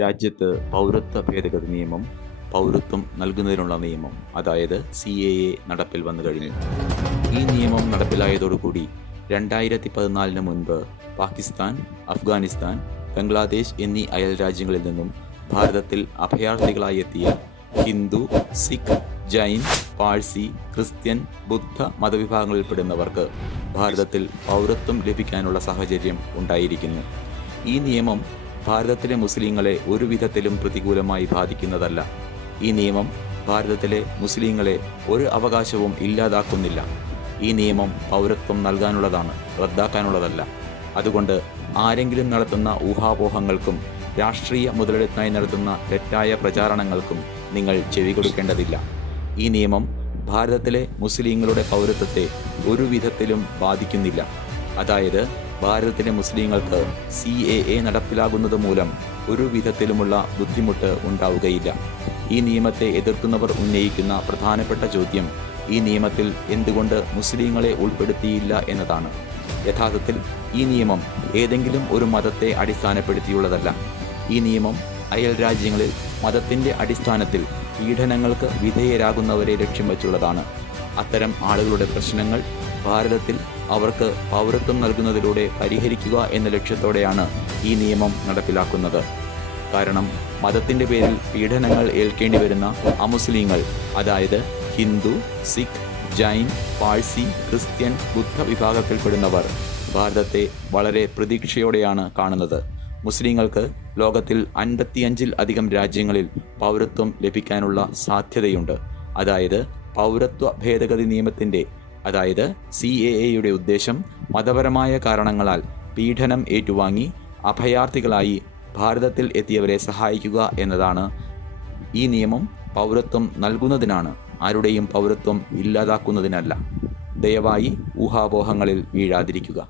രാജ്യത്ത് പൗരത്വ ഭേദഗതി നിയമം, പൗരത്വം നൽകുന്നതിനുള്ള നിയമം, അതായത് CAA നടപ്പിൽ വന്നു കഴിഞ്ഞു. ഈ നിയമം നടപ്പിലായതോടുകൂടി 2014 മുൻപ് പാകിസ്ഥാൻ, അഫ്ഗാനിസ്ഥാൻ, ബംഗ്ലാദേശ് എന്നീ അയൽ രാജ്യങ്ങളിൽ നിന്നും ഭാരതത്തിൽ അഭയാർത്ഥികളായി എത്തിയ ഹിന്ദു, സിഖ്, ജൈൻ, പാഴ്സി, ക്രിസ്ത്യൻ, ബുദ്ധ മതവിഭാഗങ്ങളിൽപ്പെടുന്നവർക്ക് ഭാരതത്തിൽ പൗരത്വം ലഭിക്കാനുള്ള സാഹചര്യം ഉണ്ടായിരിക്കുന്നു. ഈ നിയമം ഭാരതത്തിലെ മുസ്ലിങ്ങളെ ഒരു വിധത്തിലും പ്രതികൂലമായി ബാധിക്കുന്നതല്ല. ഈ നിയമം ഭാരതത്തിലെ മുസ്ലിങ്ങളെ ഒരു അവകാശവും ഇല്ലാതാക്കുന്നില്ല. ഈ നിയമം പൗരത്വം നൽകാനുള്ളതാണ്, റദ്ദാക്കാനുള്ളതല്ല. അതുകൊണ്ട് ആരെങ്കിലും നടത്തുന്ന ഊഹാപോഹങ്ങൾക്കും രാഷ്ട്രീയ മുതലെടുപ്പിനായി നടത്തുന്ന തെറ്റായ പ്രചാരണങ്ങൾക്കും നിങ്ങൾ ചെവി കൊടുക്കേണ്ടതില്ല. ഈ നിയമം ഭാരതത്തിലെ മുസ്ലിങ്ങളുടെ പൗരത്വത്തെ ഒരു വിധത്തിലും ബാധിക്കുന്നില്ല. അതായത് ഭാരതത്തിലെ മുസ്ലിങ്ങൾക്ക് CAA നടപ്പിലാകുന്നത് മൂലം ഒരു വിധത്തിലുമുള്ള ബുദ്ധിമുട്ട് ഉണ്ടാവുകയില്ല. ഈ നിയമത്തെ എതിർക്കുന്നവർ ഉന്നയിക്കുന്ന പ്രധാനപ്പെട്ട ചോദ്യം ഈ നിയമത്തിൽ എന്തുകൊണ്ട് മുസ്ലിങ്ങളെ ഉൾപ്പെടുത്തിയില്ല എന്നതാണ്. യഥാർത്ഥത്തിൽ ഈ നിയമം ഏതെങ്കിലും ഒരു മതത്തെ അടിസ്ഥാനപ്പെടുത്തിയുള്ളതല്ല. ഈ നിയമം അയൽ രാജ്യങ്ങളിൽ മതത്തിൻ്റെ അടിസ്ഥാനത്തിൽ പീഡനങ്ങൾക്ക് വിധേയരാകുന്നവരെ ലക്ഷ്യം വച്ചുള്ളതാണ്. അത്തരം ആളുകളുടെ പ്രശ്നങ്ങൾ ഭാരതത്തിൽ അവർക്ക് പൗരത്വം നൽകുന്നതിലൂടെ പരിഹരിക്കുക എന്ന ലക്ഷ്യത്തോടെയാണ് ഈ നിയമം നടപ്പിലാക്കുന്നത്. കാരണം മതത്തിൻ്റെ പേരിൽ പീഡനങ്ങൾ ഏൽക്കേണ്ടി വരുന്ന അമുസ്ലിങ്ങൾ, അതായത് ഹിന്ദു, സിഖ്, ജൈൻ, പാഴ്സി, ക്രിസ്ത്യൻ, ബുദ്ധ വിഭാഗത്തിൽപ്പെടുന്നവർ ഭാരതത്തെ വളരെ പ്രതീക്ഷയോടെയാണ് കാണുന്നത്. മുസ്ലിങ്ങൾക്ക് ലോകത്തിൽ 55-ൽ അധികം രാജ്യങ്ങളിൽ പൗരത്വം ലഭിക്കാനുള്ള സാധ്യതയുണ്ട്. അതായത് പൗരത്വ ഭേദഗതി നിയമത്തിൻ്റെ, അതായത് CAAയുടെ ഉദ്ദേശം മതപരമായ കാരണങ്ങളാൽ പീഡനം ഏറ്റുവാങ്ങി അഭയാർത്ഥികളായി ഭാരതത്തിൽ എത്തിയവരെ സഹായിക്കുക എന്നതാണ്. ഈ നിയമം പൗരത്വം നൽകുന്നതിനാണ്, ആരുടെയും പൗരത്വം ഇല്ലാതാക്കുന്നതിനല്ല. ദയവായി ഊഹാപോഹങ്ങളിൽ വീഴാതിരിക്കുക.